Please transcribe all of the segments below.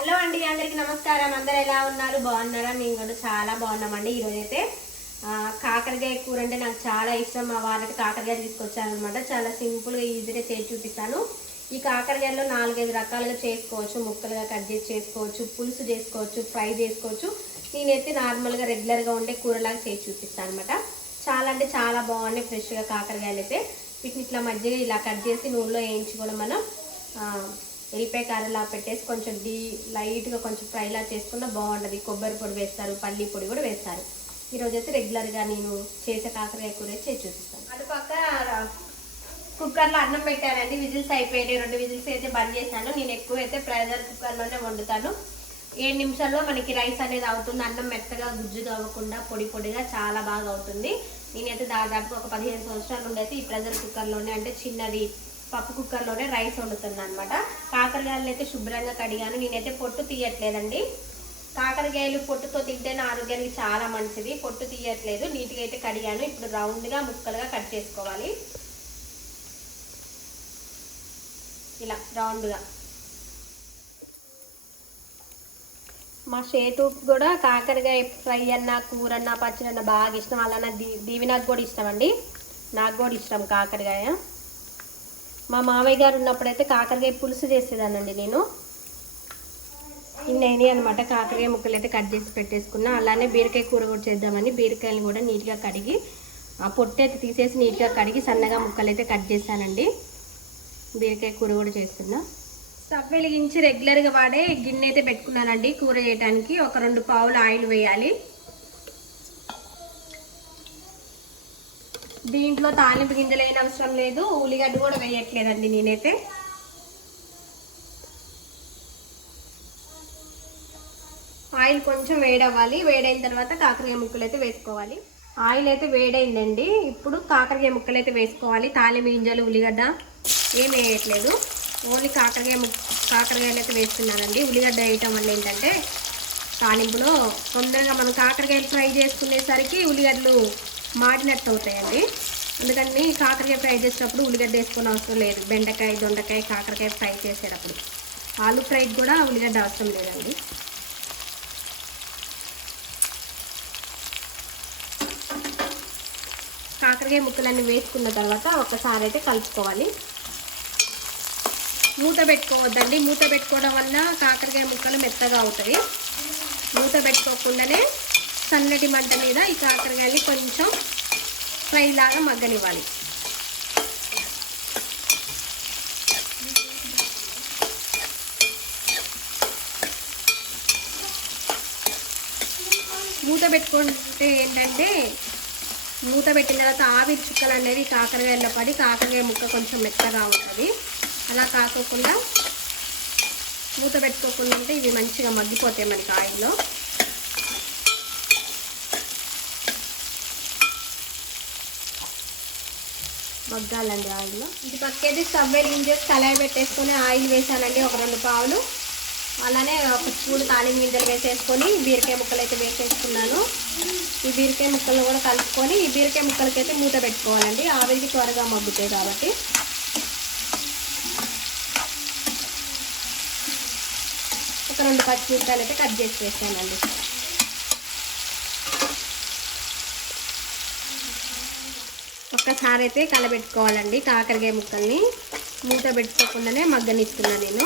Hello అండి అందరికి నమస్కారం. అందరు ఎలా ఉన్నారు? బాగున్నారా? మేము కూడా చాలా బాగున్నామండి. ఈరోజు అయితే కాకరకాయ కూర అంటే నాకు చాలా ఇష్టం. మా వారికి కాకరకాయ తీసుకొచ్చాను అనమాట చాలా సింపుల్గా ఈజీగా చేసి చూపిస్తాను. ఈ కాకరకాయలో నాలుగైదు రకాలుగా చేసుకోవచ్చు. ముక్కలుగా కట్ చేసి చేసుకోవచ్చు. పులుసు చేసుకోవచ్చు. ఫ్రై చేసుకోవచ్చు. నేనైతే నార్మల్గా రెగ్యులర్గా ఉండే కూరలాగా చేసి చూపిస్తాను అనమాట చాలా అంటే చాలా బాగున్నాయి ఫ్రెష్గా కాకరకాయలు అయితే వీటిని ఇట్లా మధ్యగా ఇలా కట్ చేసి నూనెలో వేయించుకోవడం మనం ఎల్లిపాయ కారలా పెట్టేసి కొంచెం డీ లైట్గా కొంచెం ఫ్రైలా చేసుకున్న బాగుంటుంది. కొబ్బరి పొడి వేస్తారు పల్లి పొడి కూడా వేస్తారు. ఈరోజు అయితే రెగ్యులర్గా నేను చేసే కాకరకాయ కూర చేసి చూపిస్తాను. అటుపక్క కుక్కర్లో అన్నం పెట్టానండి. విజిల్స్ అయిపోయాయి రెండు విజిల్స్ అయితే బంద్ చేశాను. నేను ఎక్కువ అయితే ప్రెషర్ కుక్కర్లోనే వండుతాను. ఏడు నిమిషాల్లో మనకి రైస్ అనేది అవుతుంది. అన్నం మెత్తగా గుజ్జుగా అవ్వకుండా పొడి పొడిగా చాలా బాగా అవుతుంది. నేనైతే దాదాపు ఒక పదిహేను సంవత్సరాల నుండి అయితే ఈ ప్రెషర్ కుక్కర్లోనే అంటే చిన్నది పప్పు కుక్కర్లోనే రైస్ వండుతున్నాను అనమాట కాకరకాయలు అయితే శుభ్రంగా కడిగాను. నేనైతే పొట్టు తీయట్లేదండి. కాకరకాయలు పొట్టుతో తింటేనే ఆరోగ్యానికి చాలా మంచిది. పొట్టు తీయట్లేదు. నీట్గా అయితే కడిగాను. ఇప్పుడు రౌండ్గా ముక్కలుగా కట్ చేసుకోవాలి. ఇలా రౌండ్గా. మా చేతు కూడా కాకరకాయ ఫ్రై అన్న కూర అన్న పచ్చడి అన్న బాగా ఇష్టం. అలానే దీ దీవినాకు కూడా ఇష్టం అండి. నాకు కూడా ఇష్టం కాకరకాయ. మా మామయ్య గారు ఉన్నప్పుడైతే కాకరకాయ పులుసు చేసేదానండి నేను. ఇన్ని అనమాట కాకరకాయ ముక్కలు అయితే కట్ చేసి పెట్టేసుకున్నా. అలానే బీరకాయ కూర కూడా చేద్దామని బీరకాయలు కూడా నీట్గా కడిగి ఆ పొట్టు అయితే తీసేసి నీట్గా కడిగి సన్నగా ముక్కలు అయితే కట్ చేశానండి. బీరకాయ కూర కూడా చేస్తున్నా. స్టవ్ వెలిగించి రెగ్యులర్గా వాడే గిన్నె అయితే పెట్టుకున్నానండి కూర చేయడానికి ఒక రెండు పావులు ఆయిల్ వేయాలి. దీంట్లో తాలింపు గింజలు అయిన అవసరం లేదు. ఉల్లిగడ్డ కూడా వేయట్లేదండి నేనైతే. ఆయిల్ కొంచెం వేడవ్వాలి. వేడైన తర్వాత కాకరకాయ ముక్కలు అయితే వేసుకోవాలి. ఆయిల్ అయితే వేడైందండి. ఇప్పుడు కాకరకాయ ముక్కలు అయితే వేసుకోవాలి. తాలింపు గింజలు ఉల్లిగడ్డ ఏం వేయట్లేదు. ఓన్లీ కాకరకాయ కాకరకాయలు అయితే వేస్తున్నానండి. ఉల్లిగడ్డ వేయటం వల్ల ఏంటంటే తాలింపులో తొందరగా మనం కాకరకాయలు ఫ్రై చేసుకునేసరికి ఉల్లిగడ్డలు మాడినట్టు అవుతాయండి అందుకని కాకరకాయ ఫ్రై చేసేటప్పుడు ఉల్లిగడ్డ వేసుకునే అవసరం లేదు. బెండకాయ దొండకాయ కాకరకాయ ఫ్రై చేసేటప్పుడు. ఆలు ఫ్రైకి కూడా ఉల్లిగడ్డ అవసరం లేదండి. కాకరకాయ ముక్కలన్నీ వేసుకున్న తర్వాత ఒకసారి అయితే కలుపుకోవాలి. మూత పెట్టుకోవద్దండి. మూత పెట్టుకోవడం వల్ల కాకరకాయ ముక్కలు మెత్తగా అవుతాయి. మూత పెట్టుకోకుండానే సన్నటి మంట మీద ఈ కాకరకాయని కొంచెం ఫ్రై లాగా మగ్గనివ్వాలి. మూత పెట్టుకుంటే ఏంటంటే మూత పెట్టిన తర్వాత ఆవిరి చుక్కలు అనేది కాకరకాయలో పడి కాకరకాయ ముక్క కొంచెం మెత్తగా ఉంటుంది. అలా కాకోకుండా మూత పెట్టుకోకుండా ఉంటే ఇవి మంచిగా మగ్గిపోతాయి మనకి ఆయిల్లో. మగ్గాలండి ఆయిల్లో. ఇది పక్కైతే స్టవ్ వెలిగించేసి కళాయి పెట్టేసుకొని ఆయిల్ వేసానండి ఒక రెండు పావులు. అలానే ఒక స్పూన్ తాలింపు గింజలు వేసేసుకొని బీరకాయ ముక్కలు అయితే వేసేసుకున్నాను. ఈ బీరకాయ ముక్కలు కూడా కలుపుకొని ఈ బీరకాయ ముక్కలకైతే మూత పెట్టుకోవాలండి. ఆవిరికి త్వరగా మగ్గుతాయి కాబట్టి. ఒక రెండు పచ్చిమిరకాయలు అయితే కట్ చేసి వేసానండి. ఒకసారి అయితే కలబెట్టుకోవాలండి కాకరకాయ ముక్కల్ని. మూత పెట్టుకోకుండానే మగ్గనిస్తున్నా నేను.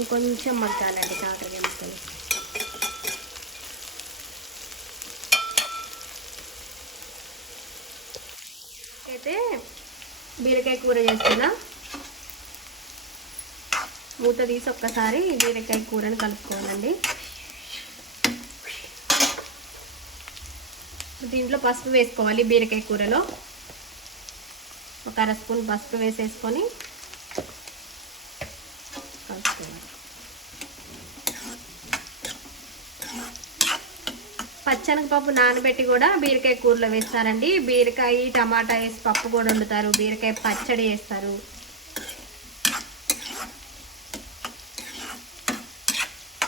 ఇంకొంచెం మగ్గాలండి కాకరకాయ ముక్కలు. అయితే బీరకాయ కూర చేస్తున్నా. మూత తీసి ఒక్కసారి బీరకాయ కూరని కలుపుకోవాలండి. దీంట్లో పసుపు వేసుకోవాలి బీరకాయ కూరలో. ఒక అర స్పూన్ పసుపు వేసేసుకొని కలుపుకోవాలి. పచ్చనగపప్పు నానబెట్టి కూడా బీరకాయ కూరలో వేస్తారండి. బీరకాయ టమాటా వేసి పప్పు కూడా వండుతారు. బీరకాయ పచ్చడి వేస్తారు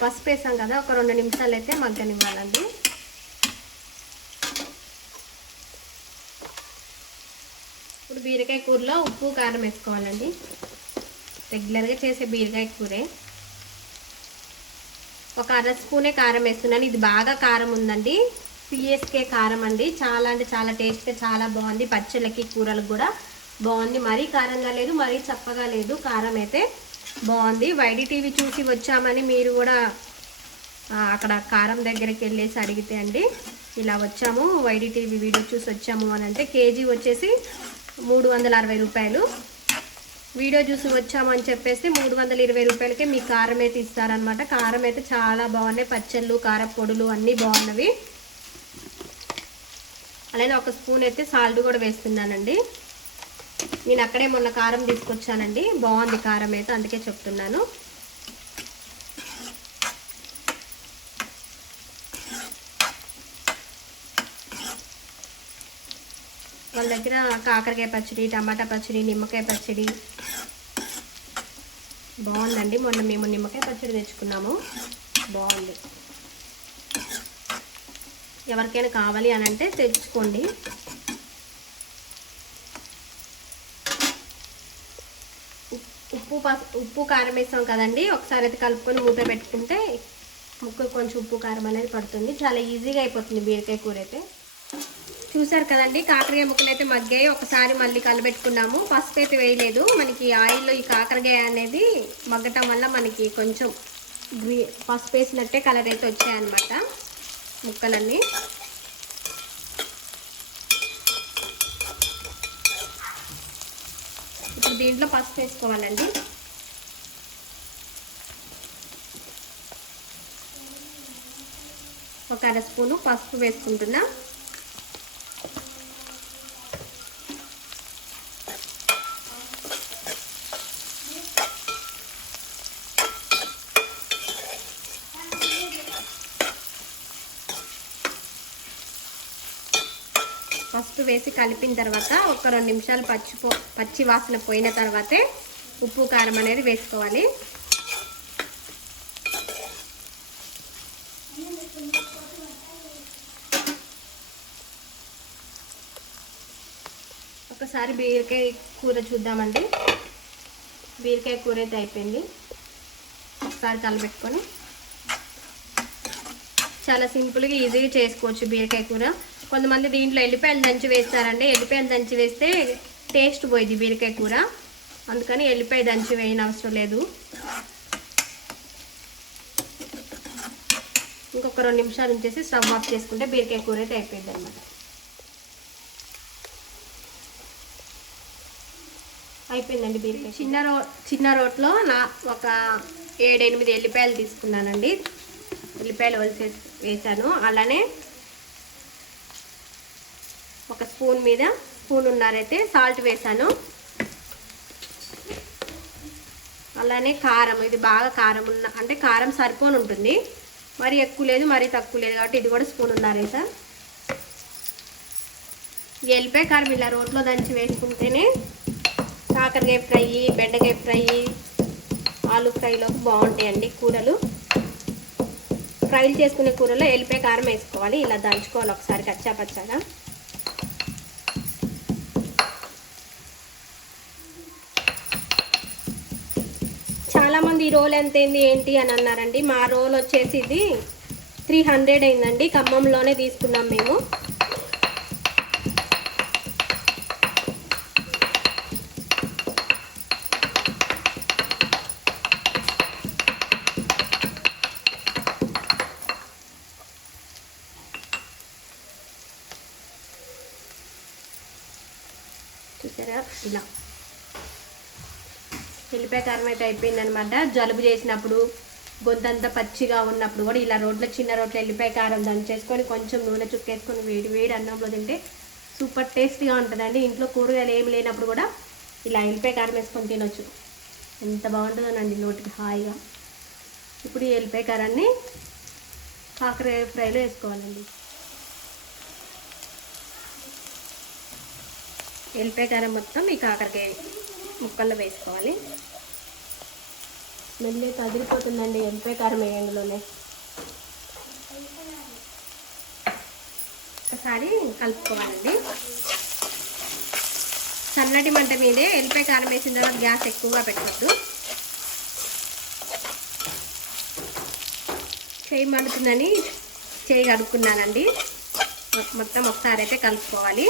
పసుపు వేసాం కదా ఒక రెండు నిమిషాలు అయితే మగ్గనివ్వాలండి. బీరకాయ కూరలో ఉప్పు కారం వేసుకోవాలండి. రెగ్యులర్గా చేసే బీరకాయ కూరే. ఒక అర స్పూనే కారం వేస్తున్నాను. ఇది బాగా కారం ఉందండి. పిఎస్కే కారం అండి. చాలా అంటే చాలా టేస్ట్గా చాలా బాగుంది. పచ్చళ్ళకి కూరలకు కూడా బాగుంది. మరీ కారంగా లేదు మరీ చప్పగా లేదు. కారం అయితే బాగుంది. వైడి టీవీ చూసి వచ్చామని మీరు కూడా అక్కడ కారం దగ్గరికి వెళ్ళేసి అడిగితే అండి. ఇలా వచ్చాము. వైడి టీవీ వీడియో చూసి వచ్చాము అని అంటే కేజీ వచ్చేసి మూడు వందల అరవై రూపాయలు. వీడియో చూసి వచ్చామని చెప్పేసి మూడు వందల ఇరవై రూపాయలకే మీ కారం అయితే ఇస్తారనమాట కారం అయితే చాలా బాగున్నాయి. పచ్చళ్ళు కారపొడులు అన్నీ బాగున్నవి. అలానే ఒక స్పూన్ అయితే సాల్ట్ కూడా వేస్తున్నానండి. నేను అక్కడే మొన్న కారం తీసుకొచ్చానండి. బాగుంది కారం అయితే అందుకే చెప్తున్నాను. వాళ్ళ దగ్గర కాకరకాయ పచ్చడి టమాటా పచ్చడి నిమ్మకాయ పచ్చడి. బాగుందండి. మొన్న మేము నిమ్మకాయ పచ్చడి తెచ్చుకున్నాము. బాగుంది. ఎవరికైనా కావాలి అని అంటే తెచ్చుకోండి. ఉప్పు ఉప్పు కారం వేస్తాం కదండి. ఒకసారి అయితే కలుపుకొని మూత పెట్టుకుంటే ముక్కు కొంచెం ఉప్పు కారం అనేది పడుతుంది. చాలా ఈజీగా అయిపోతుంది బీరకాయ కూర అయితే. చూసారు కదండి కాకరకాయ ముక్కలు అయితే మగ్గాయి. ఒకసారి మళ్ళీ కలబెట్టుకున్నాము. పసుపు అయితే వేయలేదు. మనకి ఆయిల్లో ఈ కాకరకాయ అనేది మగ్గటం వల్ల మనకి కొంచెం గ్రీ పసుపు వేసినట్టే కలర్ అయితే వచ్చాయన్నమాట ముక్కలన్నీ. ఇప్పుడు దీంట్లో పసుపు వేసుకోవాలండి. ఒక అర స్పూను పసుపు వేసుకుంటున్నా పసుపు వేసి కలిపిన తర్వాత ఒక రెండు నిమిషాలు పచ్చిపో పచ్చి వాసన పోయిన తర్వాతే ఉప్పు కారం అనేది వేసుకోవాలి. ఒకసారి బీరకాయ కూర చూద్దామండి. బీరకాయ కూర అయితే అయిపోయింది. ఒకసారి కలబెట్టుకొని చాలా సింపుల్గా ఈజీగా చేసుకోవచ్చు బీరకాయ కూర. కొంతమంది దీంట్లో ఎల్లిపాయలు దంచి వేస్తారండి. ఎల్లిపాయలు దంచి వేస్తే టేస్ట్ పోయింది బీరకాయ కూర. అందుకని ఎల్లిపాయ దంచి వేయని అవసరం లేదు. ఇంకొక రెండు నిమిషాలు ఉంచేసి స్టవ్ ఆఫ్ చేసుకుంటే బీరకాయ కూర అయితే అయిపోయింది అనమాట అయిపోయిందండి బీరకాయ చిన్న రో చిన్న రోట్లో నా ఒక ఏడెనిమిది ఎల్లిపాయలు తీసుకున్నానండి. ఉల్లిపాయలు వలిసే వేసాను అలానే ఒక స్పూన్ మీద స్పూన్ ఉన్నారైతే సాల్ట్ వేసాను అలానే కారం ఇది బాగా కారం ఉన్న అంటే కారం సరిపోని ఉంటుంది. మరి ఎక్కువ లేదు మరి తక్కువ లేదు కాబట్టి ఇది కూడా స్పూన్ ఉన్నారే సార్. ఎల్లిపాయ కారం ఇలా రోట్లో దంచి వేసుకుంటేనే కాకరకాయ ఫ్రై బెండకాయ ఫ్రై ఆలు ఫ్రైలో బాగుంటాయండి కూరలు. ఫ్రైలు చేసుకునే కూరలో ఎల్లిపాయ కారం వేసుకోవాలి. ఇలా దంచుకోవాలి ఒకసారి కచ్చా మీ ఈ రోల్ ఎంత అయింది ఏంటి అని అన్నారండి. మా రోల్ వచ్చేసి ఇది త్రీ హండ్రెడ్ అయిందండి. ఖమ్మంలోనే తీసుకున్నాం మేము. ఎల్లిపాయ కారం అయితే అయిపోయిందనమాట జలుబు చేసినప్పుడు గొంతంతా పచ్చిగా ఉన్నప్పుడు కూడా ఇలా రోడ్ల చిన్న రోడ్ల ఎల్లిపాయ కారం దాన్ని చేసుకొని కొంచెం నూనె చుక్కేసుకొని వేడి వేడి అన్నంలో తింటే సూపర్ టేస్టీగా ఉంటుందండి. ఇంట్లో కూరగాయలు ఏమి లేనప్పుడు కూడా ఇలా ఎల్లిపాయ కారం వేసుకొని తినొచ్చు. ఎంత బాగుంటుందోనండి నోటికి హాయిగా. ఇప్పుడు ఈ ఎల్లిపాయ కారాన్ని కాకరే ఫ్రైలో వేసుకోవాలండి. ఎల్లిపాయ కారం మొత్తం ఈ కాకరకాయ ముక్కల్లో వేసుకోవాలి. స్మెల్ అయితే ఎంపే కారం వేయండిలోనే ఒకసారి కలుపుకోవాలండి. సన్నటి మంట మీదే ఎల్లిపాయ కారం వేసిన తర్వాత గ్యాస్ ఎక్కువగా పెట్టద్దు. చేయి మండుతుందని చేయి కడుక్కున్నానండి. మొత్తం ఒకసారి అయితే కలుపుకోవాలి.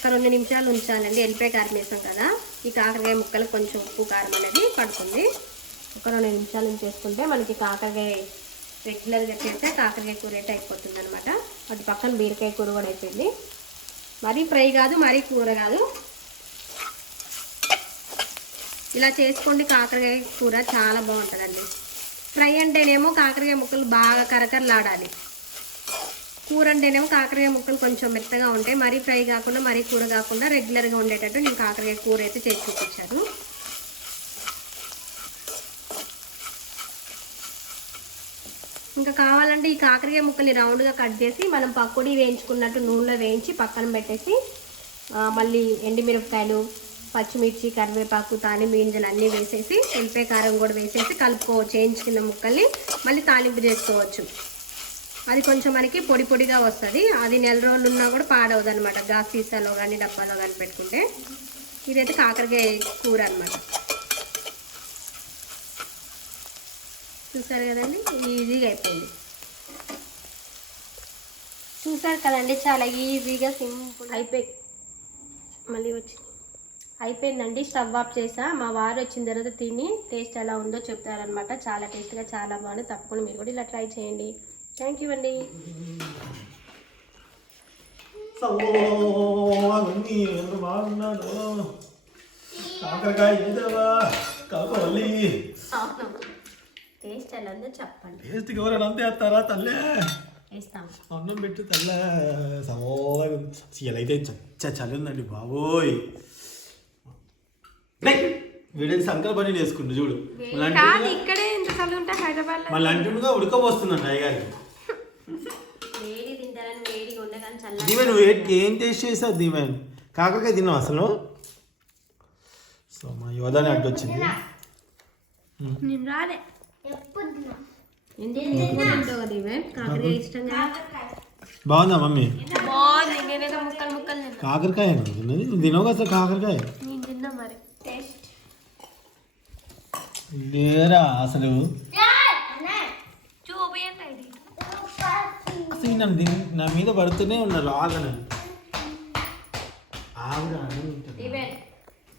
ఒక రెండు నిమిషాలు ఉంచాలండి. ఎల్లిపాయ కారం వేసాం కదా. ఈ కాకరకాయ ముక్కలు కొంచెం ఉప్పు కారం అనేది పడుతుంది. ఒక రెండు నిమిషాలు ఉంచేసుకుంటే మనకి కాకరకాయ రెగ్యులర్గా చేస్తే కాకరకాయ కూర అయితే అయిపోతుంది అనమాట అటు పక్కన బీరకాయ కూర కూడా అయిపోయింది. మరీ ఫ్రై కాదు మరీ కూర కాదు. ఇలా చేసుకోండి. కాకరకాయ కూర చాలా బాగుంటుందండి. ఫ్రై అంటేనేమో కాకరకాయ ముక్కలు బాగా కరకరలాడాలి. కూర అంటేనేమో కాకరకాయ ముక్కలు కొంచెం మెత్తగా ఉంటాయి. మరీ ఫ్రై కాకుండా మరీ కూర కాకుండా రెగ్యులర్గా ఉండేటట్టు నేను కాకరకాయ కూర అయితే చేసి చూపించాను. ఇంకా కావాలంటే ఈ కాకరకాయ ముక్కల్ని రౌండ్గా కట్ చేసి మనం పకోడీ వేయించుకున్నట్టు నూనెలో వేయించి పక్కన పెట్టేసి మళ్ళీ ఎండిమిరపకాయలు పచ్చిమిర్చి కరివేపాకు తాలింపు గింజలు అన్నీ వేసేసి ఎల్పే కారం కూడా వేసేసి కలుపుకోవచ్చు వేయించుకున్న ముక్కల్ని మళ్ళీ తాలింపు చేసుకోవచ్చు. అది కొంచెం మనకి పొడి పొడిగా వస్తుంది. అది నెల రోజులు ఉన్నా కూడా పాడవదు అనమాట గాస్ సీసాలో కానీ డబ్బాలో కానీ పెట్టుకుంటే. ఇదైతే కాకరకాయ కూర అనమాట చూసారు కదండి? ఈజీగా అయిపోయింది. చూసారు కదండి? చాలా ఈజీగా సింపుల్ అయిపోయి మళ్ళీ వచ్చింది అయిపోయిందండి. స్టవ్ ఆఫ్ చేసా. మా వారు వచ్చిన తర్వాత తిని టేస్ట్ ఎలా ఉందో చెప్తారనమాట చాలా టేస్ట్గా చాలా బాగుంది. తప్పకుండా మీరు కూడా ఇలా ట్రై చేయండి. థ్యాంక్ యూ అండి కాకరకాయ ఏదవా కావాలి టేస్ట్ ఎలా ఉందో చెప్పండి టేస్ట్ ఎవరైనా అంతే వేస్తారా తల్లే అన్నం పెట్టి తల్ల చచ్చ చలి ఉందండి బాబోయ్ వీడేది సంకల్పని వేసుకుంటు చూడు మళ్ళీ హైదరాబాద్లో మళ్ళీ అంటుండగా ఉడకపోస్తుందండి అయ్యగారికి వేడి తింటారని వేడిగా ఉండగానే చల్ల దీవెన్ నువ్వు ఏ- ఏం టేస్ట్ చేసావు దీవెన్? కాకరకాయ తిన్నావు అసలు? సో మా యోధాని అడ్డొచ్చింది నేను రాలే. ఎందుకు తింటావు కదా ఇవే కాకరకాయ ఇష్టంగా? బాగుందా మమ్మీ? బాగుంది. నేనేదో ముక్కలు ముక్కలు తిన్నా. కాకరకాయ తిన్నది? నువ్వు తినవు కదా అసలు కాకరకాయ? నేను తిన్నా మరి. టేస్ట్. లేరా అసలు చూపియండి ఇది అసలు నన్ను దిన్- నా మీద పడుతూనే ఉన్నారు ఆగను ఆవిడ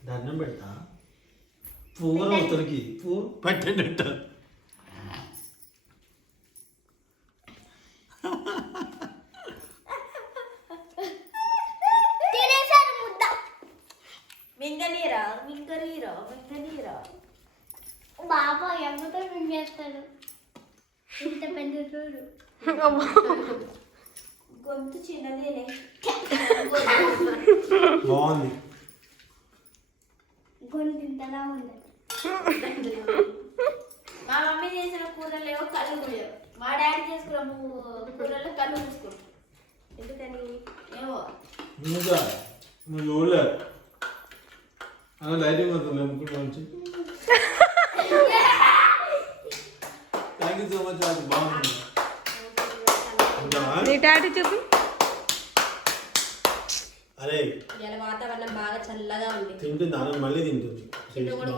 దండం పెడతా. పూర అవుతానికి పూ పట్టండి అంట. మింగనీరా మింగనీరా మింగనీరా. బాబా ఎవరితో మింగేస్తాడు? ఇంత పెద్ద చూడు. గొంతు చిన్నదేనే బాగుంది. గొంతు ఇంతలా ఉంది మా మమ్మీ చేసిన కూరలు ఏవో కళ్ళు లేవు మా డాడీ చేసుకున్న కూరల్లో కళ్ళు మూసుకుంటాం ఎందుకని? ఏమో. నువ్వు చూడలే. అలా లైటింగ్ వస్తుంది నుంచి. థ్యాంక్ యూ సో మచ్ అది బాగుంది. ఇంకా? డాడీ చెప్పు. అరే. వాతావరణం బాగా చల్లగా ఉంది. తింటుంది ఆమె మళ్ళీ తింటుంది. ఇంట్లో కూడా